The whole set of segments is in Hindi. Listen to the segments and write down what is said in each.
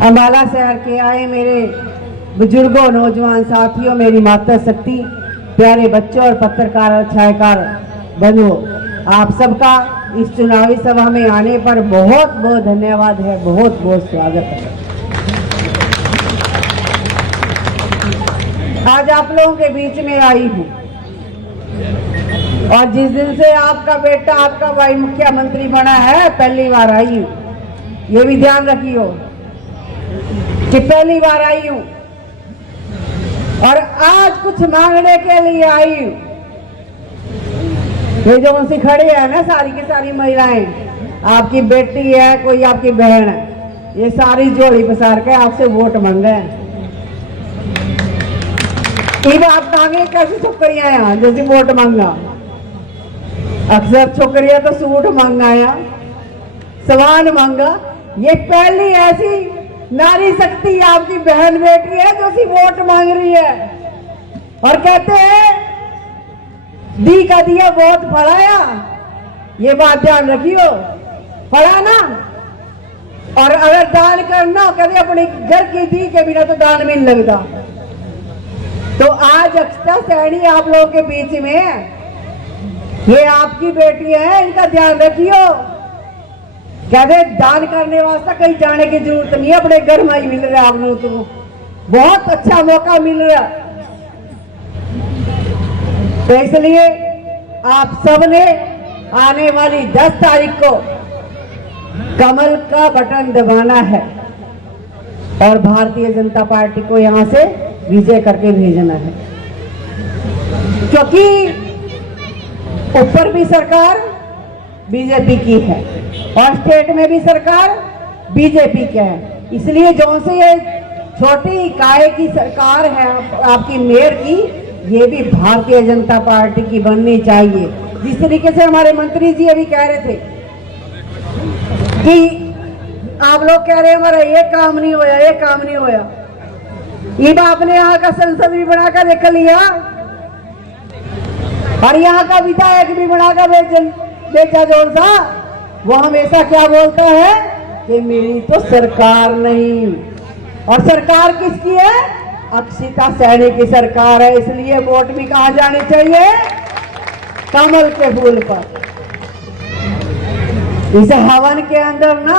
अम्बाला शहर के आए मेरे बुजुर्गों, नौजवान साथियों, मेरी माता शक्ति, प्यारे बच्चों और पत्रकार और छायाकार बंधुओं, आप सबका इस चुनावी सभा में आने पर बहुत बहुत धन्यवाद है, बहुत बहुत स्वागत है। आज आप लोगों के बीच में आई हूँ और जिस दिन से आपका बेटा, आपका भाई मुख्यमंत्री बना है, पहली बार आई हूँ। ये भी ध्यान रखियो कि पहली बार आई हूँ और आज कुछ मांगने के लिए आई हूँ। ये जो उनसे खड़े हैं ना, सारी की सारी महिलाएं, आपकी बेटी है, कोई आपकी बहन है, ये सारी जोड़ी पसार के आपसे वोट मांगे। ये बात मांगे कैसी छोकरियां यहाँ जैसे वोट मांगा। अक्सर छोकरियां तो सूट मांगा, सामान मांगा। ये पहली ऐसी नारी शक्ति आपकी बहन बेटी है जो सी वोट मांग रही है और कहते हैं दी का दिया बहुत फड़ाया। ये बात ध्यान रखियो, फड़ा ना। और अगर दान करना, कहते अपने घर की दी के बिना तो दान भी नहीं लगता। तो आज अक्षता सैनी आप लोगों के बीच में है, ये आपकी बेटी है, इनका ध्यान रखियो। कहते दान करने वास्ते कहीं जाने की जरूरत नहीं है, अपने घर में ही मिल रहा है आप लोगों को, बहुत अच्छा मौका मिल रहा। तो इसलिए आप सबने आने वाली 10 तारीख को कमल का बटन दबाना है और भारतीय जनता पार्टी को यहां से विजय करके भेजना है, क्योंकि ऊपर भी सरकार बीजेपी की है और स्टेट में भी सरकार बीजेपी की है। इसलिए जो से ये छोटी इकाई की सरकार है आपकी मेयर की, ये भी भारतीय जनता पार्टी की बननी चाहिए। जिस तरीके से हमारे मंत्री जी अभी कह रहे थे कि आप लोग कह रहे हैं हमारा ये काम नहीं होया, ये काम नहीं होया। ये आपने यहाँ का संसद भी बनाकर देख लिया और यहाँ का विधायक भी बनाकर बेचा जोर सा। वो हमेशा क्या बोलता है कि मेरी तो सरकार नहीं, और सरकार किसकी है? अक्षता सैनी की सरकार है। इसलिए वोट भी कहाँ जानी चाहिए? कमल के फूल पर। इस हवन के अंदर ना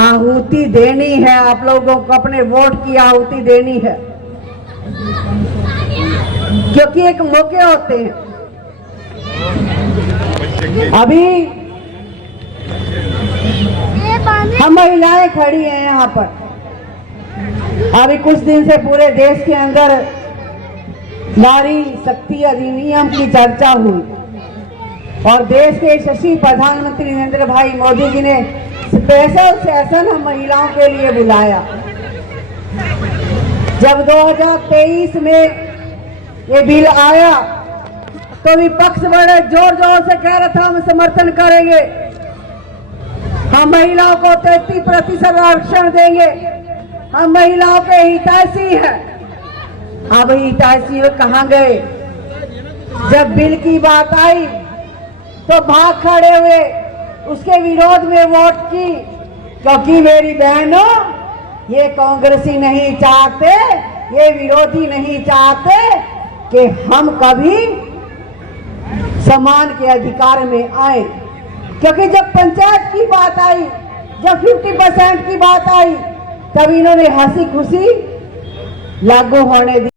आहुति देनी है, आप लोगों को अपने वोट की आहुति देनी है, क्योंकि एक मौके होते हैं। अभी हम महिलाएं खड़ी हैं यहाँ पर। अभी कुछ दिन से पूरे देश के अंदर नारी शक्ति अधिनियम की चर्चा हुई और देश के यशस्वी प्रधानमंत्री नरेंद्र भाई मोदी जी ने स्पेशल सेशन हम महिलाओं के लिए बुलाया। जब 2023 में ये बिल आया तो विपक्ष बड़े जोर जोर से कह रहा था हम समर्थन करेंगे, हम महिलाओं को 33% आरक्षण देंगे, हम महिलाओं के हितैषी हैं। अब हितैषी कहाँ गए? जब बिल की बात आई तो भाग खड़े हुए, उसके विरोध में वोट की, क्योंकि मेरी बहनों ये कांग्रेसी नहीं चाहते, ये विरोधी नहीं चाहते कि हम कभी समान के अधिकार में आए। क्योंकि जब पंचायत की बात आई, जब 50% की बात आई, तब इन्होंने हंसी खुशी लागू होने दी।